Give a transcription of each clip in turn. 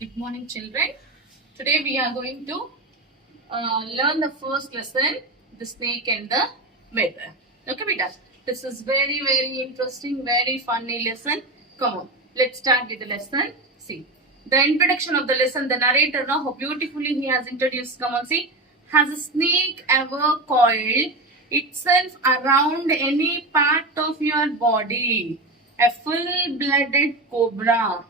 Good morning, children. Today we are going to learn the first lesson, the snake and the mirror. Okay, beta. This is very interesting, very funny lesson. Come on, let's start with the lesson. See, the introduction of the lesson. The narrator, now how beautifully he has introduced. Come on, see. Has a snake ever coiled itself around any part of your body? A full-blooded cobra.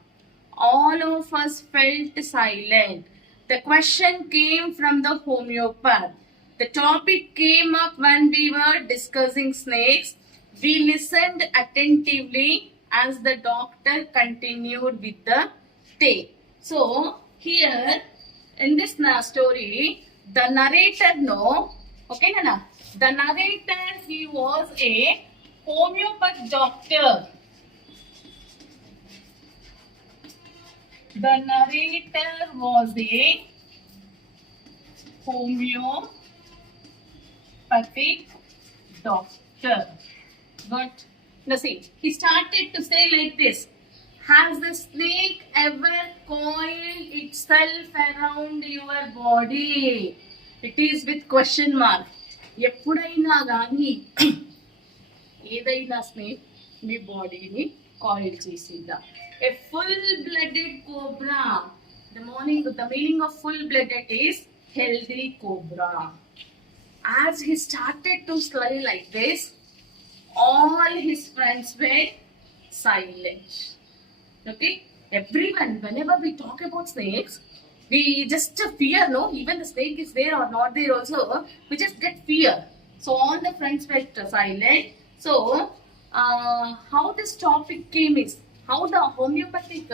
All of us felt silent. The question came from the homeopath. The topic came up when we were discussing snakes. We listened attentively as the doctor continued with the tale. So, here in this story, the narrator okay, Nana? The narrator, he was a homeopath doctor. The narrator was a homeopathic doctor. But now see, he started to say like this. Has the snake ever coiled itself around your body? It is with question mark. ఎప్పుడైనా కానీ ఏదైనా snake మీ బాడీని coil చేసిందా? A full-blooded cobra. The meaning of full-blooded is healthy cobra. As he started to slay like this, all his friends were silent. Okay? Everyone, whenever we talk about snakes, we just fear, no? Even the snake is there or not there also, we just get fear. So all the friends were silent. So, how this topic came is, how the homeopathic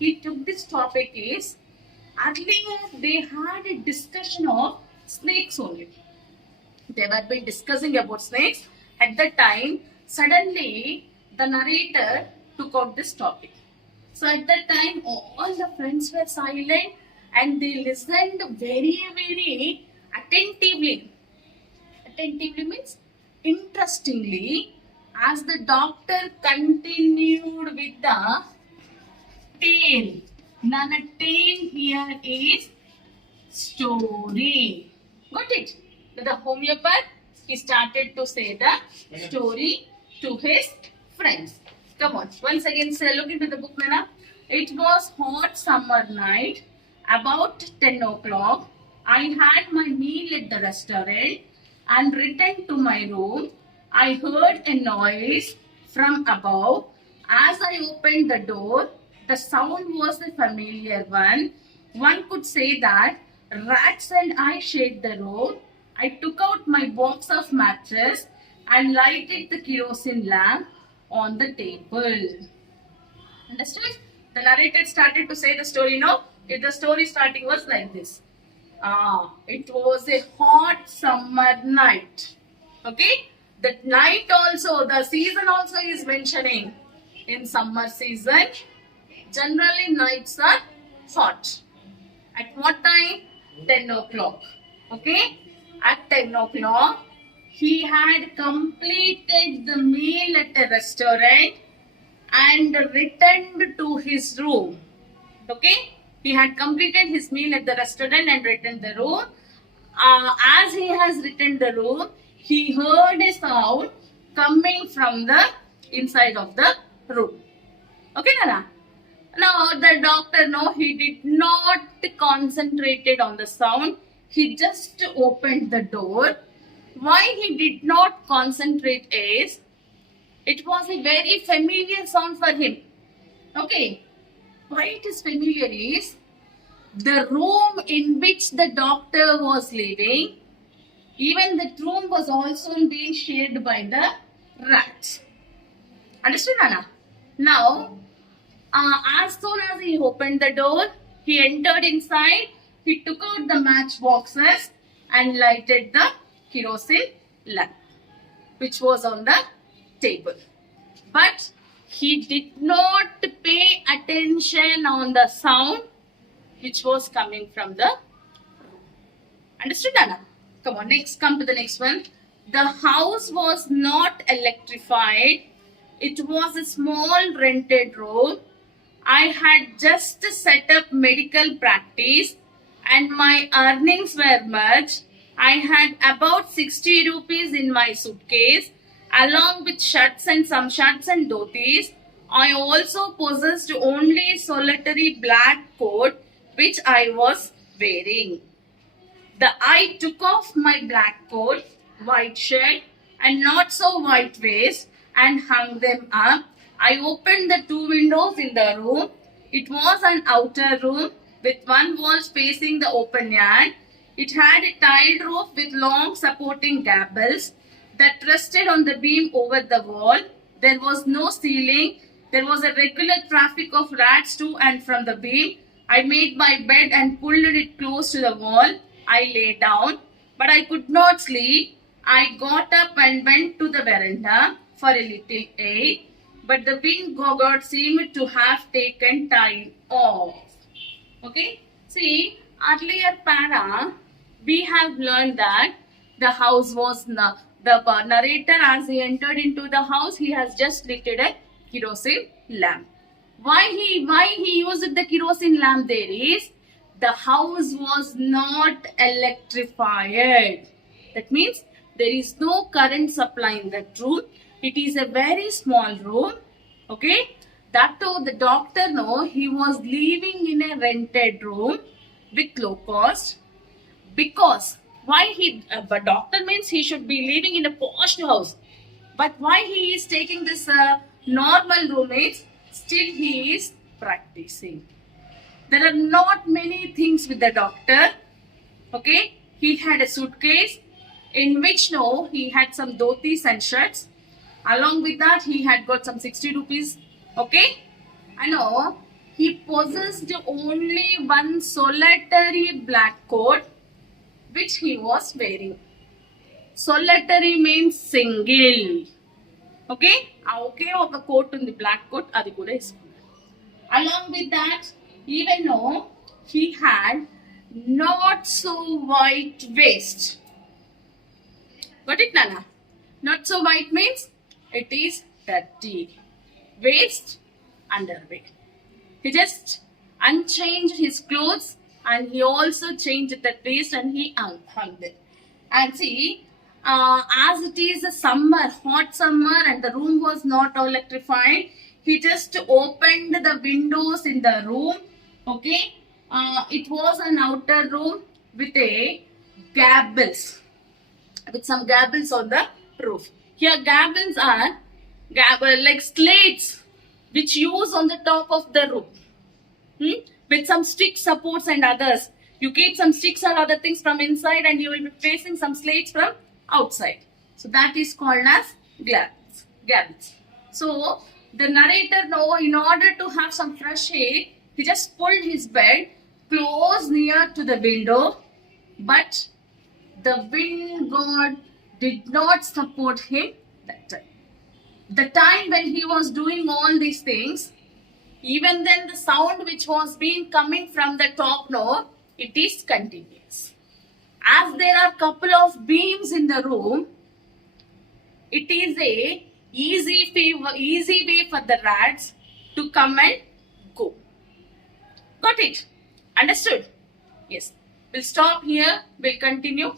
he took this topic is, earlier they had a discussion of snakes only. They were been discussing about snakes. At that time, suddenly the narrator took out this topic. So at that time, all the friends were silent and they listened very attentively. Attentively means interestingly, as the doctor continued with the tale. Now the tale here is story. Got it? The homeopath, he started to say the story to his friends. Come on, once again, say, look into the book, Nana. It was hot summer night, about 10 o'clock. I had my meal at the restaurant and returned to my room. I heard a noise from above. As I opened the door, the sound was a familiar one. One could say that rats and I shared the room. I took out my box of matches and lighted the kerosene lamp on the table. Understood? The narrator started to say the story, no? The story starting was like this. It was a hot summer night. Okay? The night also, the season also is mentioning. In summer season, generally nights are hot. At what time? 10 o'clock. Okay? At 10 o'clock, he had completed the meal at a restaurant and returned to his room. Okay? He had completed his meal at the restaurant and returned the room. As he has returned the room, he heard a sound coming from the inside of the room. Okay, Nana? Now, the doctor, no, he did not concentrated on the sound. He just opened the door. Why he did not concentrate is, it was a very familiar sound for him. Okay. Why it is familiar is, the room in which the doctor was living, even that room was also being shared by the rats. Understood, Anna? Now, as soon as he opened the door, he entered inside, he took out the match boxes and lighted the kerosene lamp, which was on the table. But he did not pay attention on the sound which was coming from the room. Understood, Anna? Come on, come to the next one. The house was not electrified. It was a small rented room. I had just set up medical practice and my earnings were much. I had about 60 rupees in my suitcase along with shirts and some shirts and dhotis. I also possessed only solitary black coat which I was wearing. I took off my black coat, white shirt, and not so white waist and hung them up. I opened the two windows in the room. It was an outer room with one wall facing the open yard. It had a tiled roof with long supporting gables that rested on the beam over the wall. There was no ceiling. There was a regular traffic of rats to and from the beam. I made my bed and pulled it close to the wall. I lay down, but I could not sleep. I got up and went to the veranda for a little air, but the wind god seemed to have taken time off. Okay, see, earlier para, we have learned that the house was, the narrator as he entered into the house, he has just lifted a kerosene lamp. Why he used the kerosene lamp there is, the house was not electrified. That means there is no current supply in that room. It is a very small room. Okay. That too, the doctor he was living in a rented room with low cost. Because why but doctor means he should be living in a posh house. But why he is taking this normal room is still he is practicing. There are not many things with the doctor. Okay, he had a suitcase in which he had some dhotis and shirts. Along with that, he had got some 60 rupees. Okay, I know he possessed only one solitary black coat which he was wearing. Solitary means single. Okay, okay, oka coat in the black coat adi kuda iskunnadu. Along with that, even though he had not so white waist. Got it, Nana? Not so white means it is dirty. Waist, underwear. He just unchanged his clothes and he also changed that waist and he hung it. And see, as it is a summer, hot summer and the room was not electrified, he just opened the windows in the room. Okay, it was an outer room with a gables, with some gables on the roof. Here gables are like slates which use on the top of the roof with some stick supports and others. You keep some sticks or other things from inside and you will be facing some slates from outside. So that is called as gables. So the narrator in order to have some fresh air, he just pulled his bed close near to the window, but the wind god did not support him that time. The time when he was doing all these things, even then the sound which was being coming from the top it is continuous. As there are couple of beams in the room, it is a easy way for the rats to come and go. Got it? Understood? Yes. We'll stop here. We'll continue